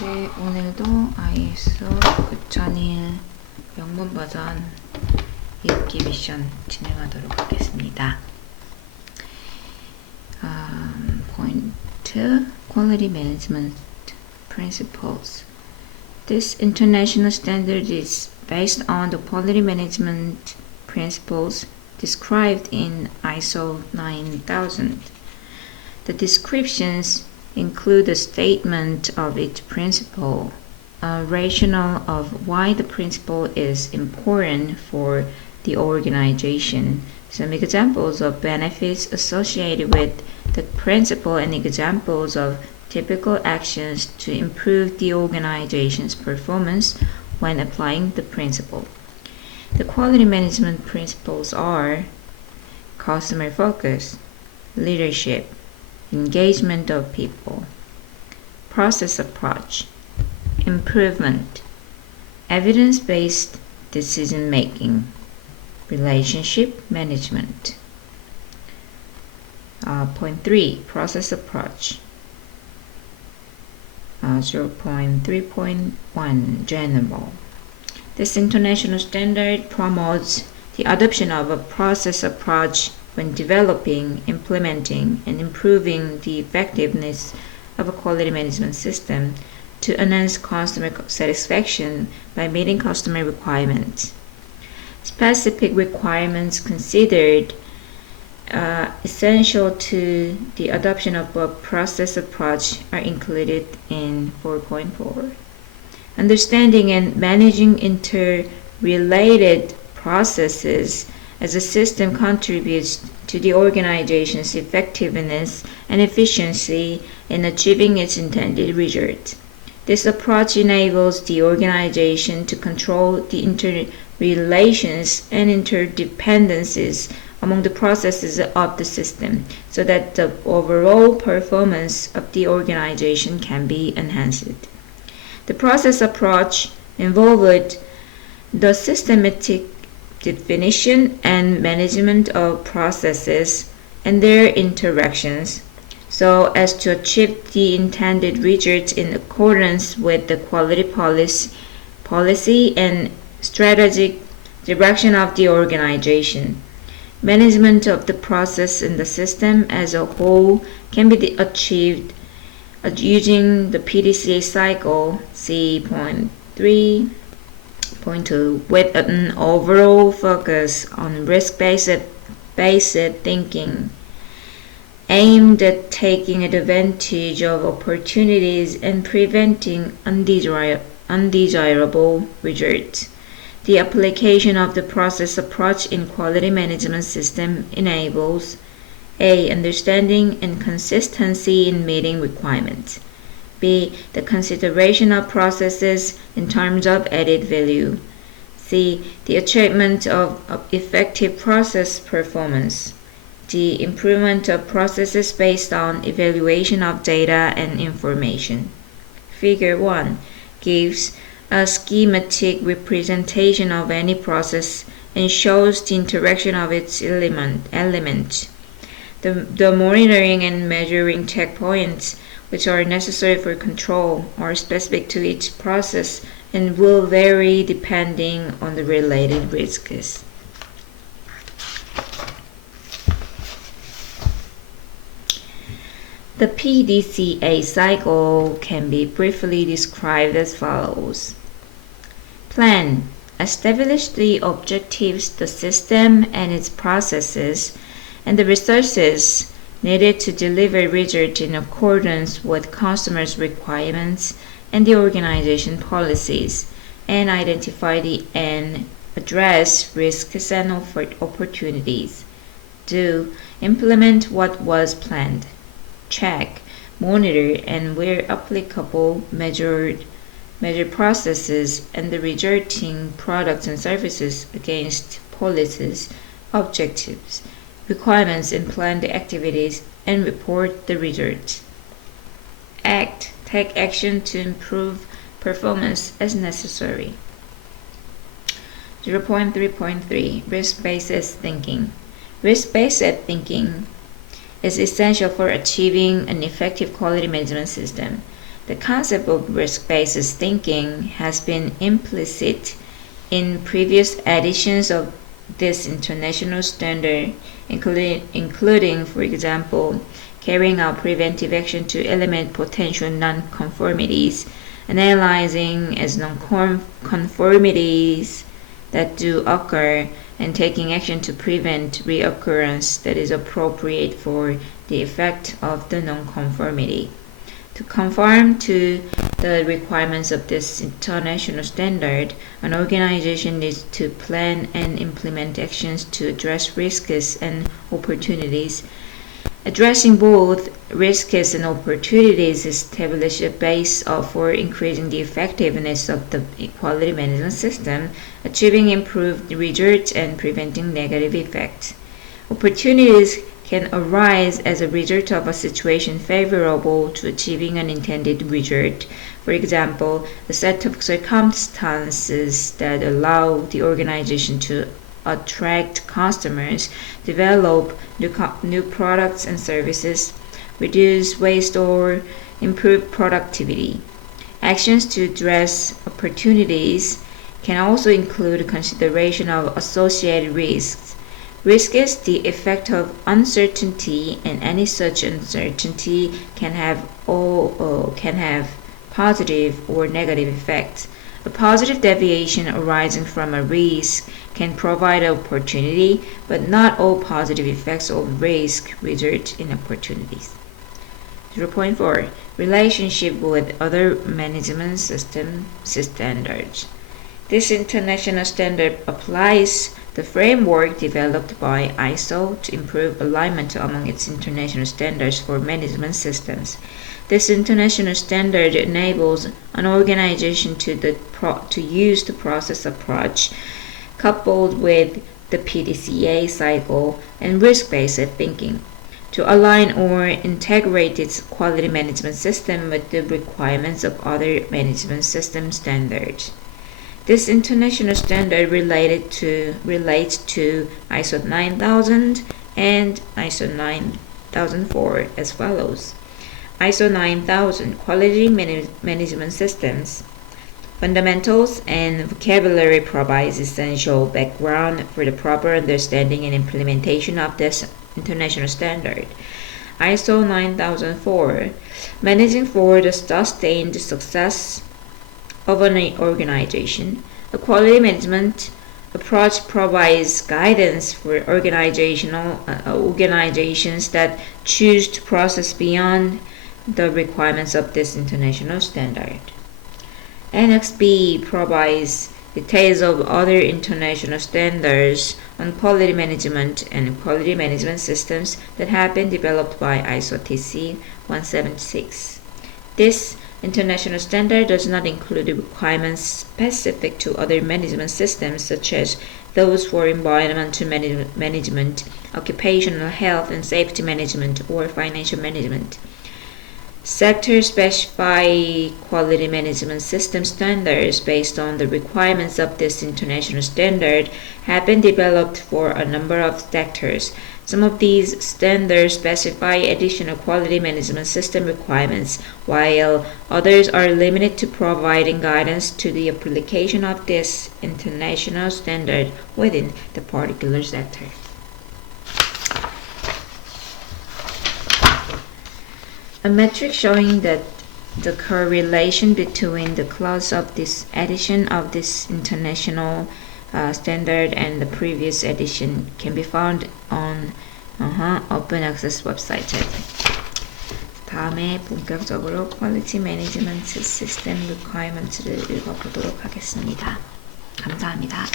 네, 오늘도 ISO 9001 영문버전 읽기 미션 진행하도록 하겠습니다. Point 2. Quality Management Principles. This international standard is based on the quality management principles described in ISO 9000. The descriptions include a statement of each principle, a rationale of why the principle is important for the organization, some examples of benefits associated with the principle, and examples of typical actions to improve the organization's performance when applying the principle. The quality management principles are customer focus, leadership, engagement of people, process approach, improvement, evidence-based decision making, relationship management. Point 3, process approach. 0.3.1, general. This international standard promotes the adoption of a process approach when developing, implementing, and improving the effectiveness of a quality management system to enhance customer satisfaction by meeting customer requirements. Specific requirements considered essential to the adoption of a process approach are included in 4.4. Understanding and managing interrelated processes as a system contributes to the organization's effectiveness and efficiency in achieving its intended result. This approach enables the organization to control the interrelations and interdependencies among the processes of the system so that the overall performance of the organization can be enhanced. The process approach involved the systematic definition and management of processes and their interactions so as to achieve the intended results in accordance with the quality policy and strategic direction of the organization. Management of the process in the system as a whole can be achieved using the Pdca cycle, see point 3.2, with an overall focus on risk-based thinking, aimed at taking advantage of opportunities and preventing undesirable results. The application of the process approach in quality management system enables A. Understanding and consistency in meeting requirements. B. The consideration of processes in terms of added value. C. The achievement of effective process performance. D. Improvement of processes based on evaluation of data and information. Figure 1 gives a schematic representation of any process and shows the interaction of its elements. The monitoring and measuring checkpoints which are necessary for control are specific to each process and will vary depending on the related risks. The Pdca cycle can be briefly described as follows. Plan. Establish the objectives, the system and its processes, and the resources needed to deliver results in accordance with customers' requirements and the organization policies, and identify and address risks and opportunities. Do. Implement what was planned. Check, monitor, and where applicable, measure processes and the resulting products and services against policies, objectives, requirements, and planned activities, and report the results. Act. Take action to improve performance as necessary. 0.3.3 Risk-based thinking. Risk-based thinking is essential for achieving an effective quality management system. The concept of risk-based thinking has been implicit in previous editions of this international standard, including, for example, carrying out preventive action to eliminate potential non-conformities, analyzing as non-conformities that do occur, and taking action to prevent reoccurrence that is appropriate for the effect of the non-conformity. To conform to the requirements of this international standard, an organization needs to plan and implement actions to address risks and opportunities. Addressing both risks and opportunities establish a base for increasing the effectiveness of the quality management system, achieving improved results, and preventing negative effects. Opportunities can arise as a result of a situation favorable to achieving an intended result. For example, a set of circumstances that allow the organization to attract customers, develop new products and services, reduce waste, or improve productivity. Actions to address opportunities can also include consideration of associated risks. Risk is the effect of uncertainty, and any such uncertainty can have positive or negative effects. A positive deviation arising from a risk can provide an opportunity, but not all positive effects of risk result in opportunities. 0.4. Relationship with other management system standards. This international standard applies the framework developed by ISO to improve alignment among its international standards for management systems. This international standard enables an organization to use the process approach coupled with the Pdca cycle and risk-based thinking to align or integrate its quality management system with the requirements of other management system standards. This international standard relates to ISO 9000 and ISO 9004 as follows. ISO 9000 Quality Management Systems. Fundamentals and vocabulary provides essential background for the proper understanding and implementation of this international standard. ISO 9004 Managing for the sustained success of an organization. A quality management approach provides guidance for organizations that choose to process beyond the requirements of this international standard. Annex B provides details of other international standards on quality management and quality management systems that have been developed by ISO TC 176. This international standard does not include requirements specific to other management systems such as those for environmental management, occupational health and safety management, or financial management. Sector-specified quality management system standards based on the requirements of this international standard have been developed for a number of sectors. Some of these standards specify additional quality management system requirements, while others are limited to providing guidance to the application of this international standard within the particular sector. A metric showing that the correlation between the clause of this edition of this international standard and the previous edition can be found on open access website. 다음에 본격적으로 퀄리티 매니지먼트 시스템 리퀘어먼트를 읽어보도록 하겠습니다. 감사합니다.